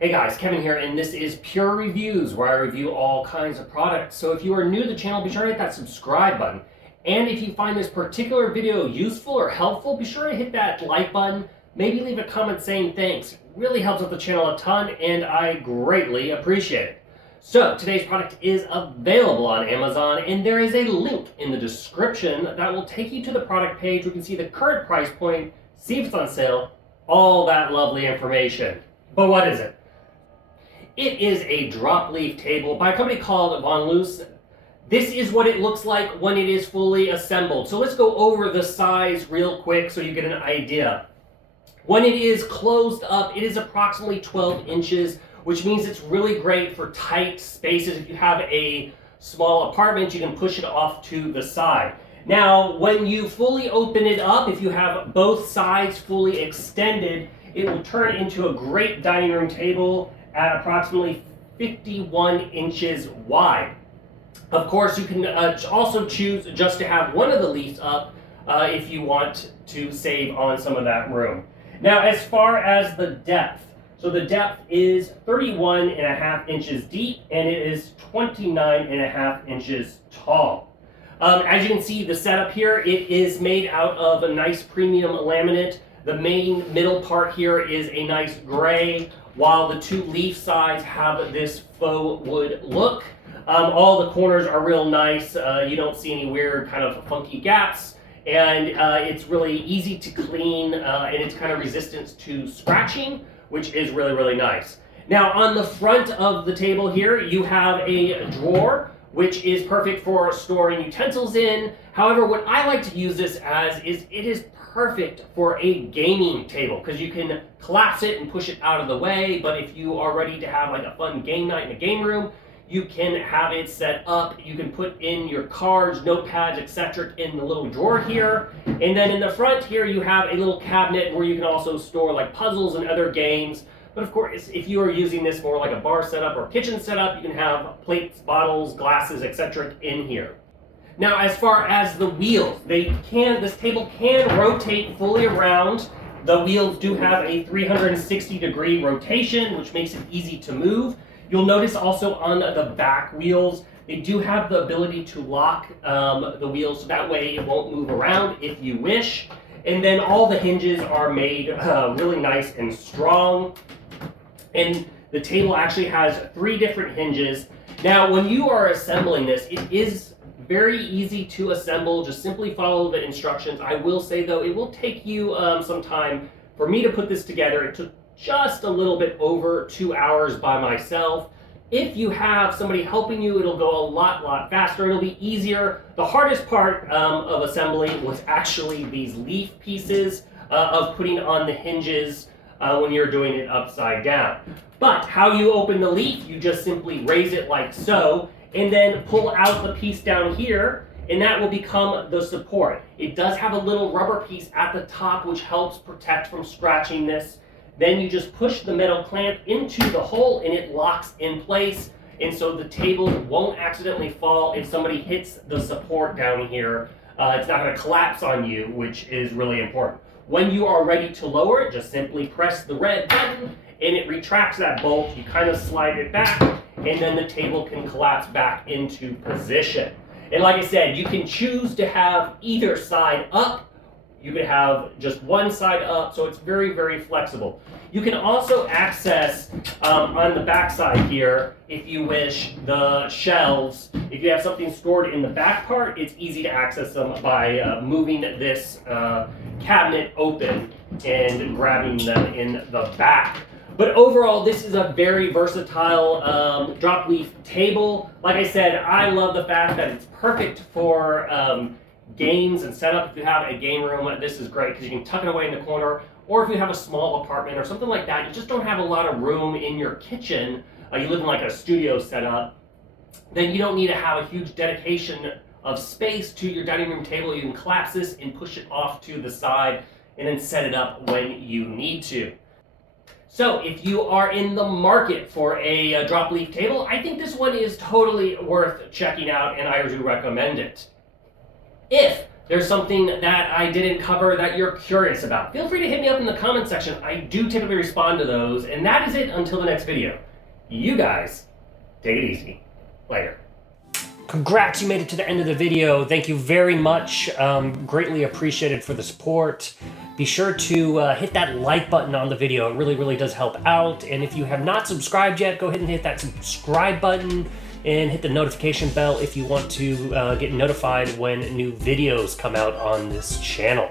Hey guys, Kevin here, and this is Purereviews, where I review all kinds of products. So if you are new to the channel, be sure to hit that subscribe button. And if you find this particular video useful or helpful, be sure to hit that like button. Maybe leave a comment saying thanks. It really helps out the channel a ton, and I greatly appreciate it. So today's product is available on Amazon, and there is a link in the description that will take you to the product page where you can see the current price point, see if it's on sale, all that lovely information. But what is it? It is a drop leaf table by a company called Vonluce. This is what it looks like when it is fully assembled. So let's go over the size real quick so you get an idea. When it is closed up, it is approximately 12 inches, which means it's really great for tight spaces. If you have a small apartment, you can push it off to the side. Now, when you fully open it up, if you have both sides fully extended, it will turn into a great dining room table at approximately 51 inches wide. Of course, you can also choose just to have one of the leaves up if you want to save on some of that room. Now, as far as the depth, so the depth is 31.5 inches deep, and it is 29.5 inches tall. As you can see, the setup here, it is made out of a nice premium laminate. The main middle part here is a nice gray, while the two leaf sides have this faux wood look. All the corners are real nice. You don't see any weird kind of funky gaps, and it's really easy to clean, and it's kind of resistant to scratching, which is really, really nice. Now, on the front of the table here, you have a drawer, which is perfect for storing utensils in. However, what I like to use this as is it is perfect for a gaming table because you can collapse it and push it out of the way. But if you are ready to have like a fun game night in a game room, you can have it set up. You can put in your cards, notepads, etc. in the little drawer here. And then in the front here, you have a little cabinet where you can also store like puzzles and other games. But of course, if you are using this more like a bar setup or kitchen setup, you can have plates, bottles, glasses, etc. in here. Now, as far as the wheels, this table can rotate fully around. The wheels do have a 360-degree rotation, which makes it easy to move. You'll notice also on the back wheels, they do have the ability to lock the wheels so that way it won't move around if you wish. And then all the hinges are made really nice and strong. And the table actually has 3 different hinges. Now, when you are assembling this, it is very easy to assemble. Just simply follow the instructions. I will say, though, it will take you some time. For me to put this together, it took just a little bit over 2 hours by myself. If you have somebody helping you, it'll go a lot faster. It'll be easier. The hardest part of assembly was actually these leaf pieces of putting on the hinges when you're doing it upside down. But how you open the leaf, you just simply raise it like so, and then pull out the piece down here, and that will become the support. It does have a little rubber piece at the top which helps protect from scratching this. Then you just push the metal clamp into the hole and it locks in place, and so the table won't accidentally fall if somebody hits the support down here. It's not going to collapse on you, which is really important. When you are ready to lower it, just simply press the red button and it retracts that bolt. You kind of slide it back, and then the table can collapse back into position. And like I said, you can choose to have either side up. You could have just one side up, so it's very, very flexible. You can also access on the back side here, if you wish, the shelves. If you have something stored in the back part, it's easy to access them by moving this cabinet open and grabbing them in the back. But overall, this is a very versatile drop leaf table. Like I said, I love the fact that it's perfect for games and setup. If you have a game room, this is great because you can tuck it away in the corner. Or if you have a small apartment or something like that, you just don't have a lot of room in your kitchen, you live in like a studio setup, then you don't need to have a huge dedication of space to your dining room table. You can collapse this and push it off to the side and then set it up when you need to. So if you are in the market for a drop leaf table, I think this one is totally worth checking out, and I do recommend it. If there's something that I didn't cover that you're curious about, feel free to hit me up in the comment section. I do typically respond to those, and that is it until the next video. You guys, take it easy. Later. Congrats, you made it to the end of the video. Thank you very much. Greatly appreciated for the support. Be sure to hit that like button on the video. It really, really does help out. And if you have not subscribed yet, go ahead and hit that subscribe button and hit the notification bell if you want to get notified when new videos come out on this channel.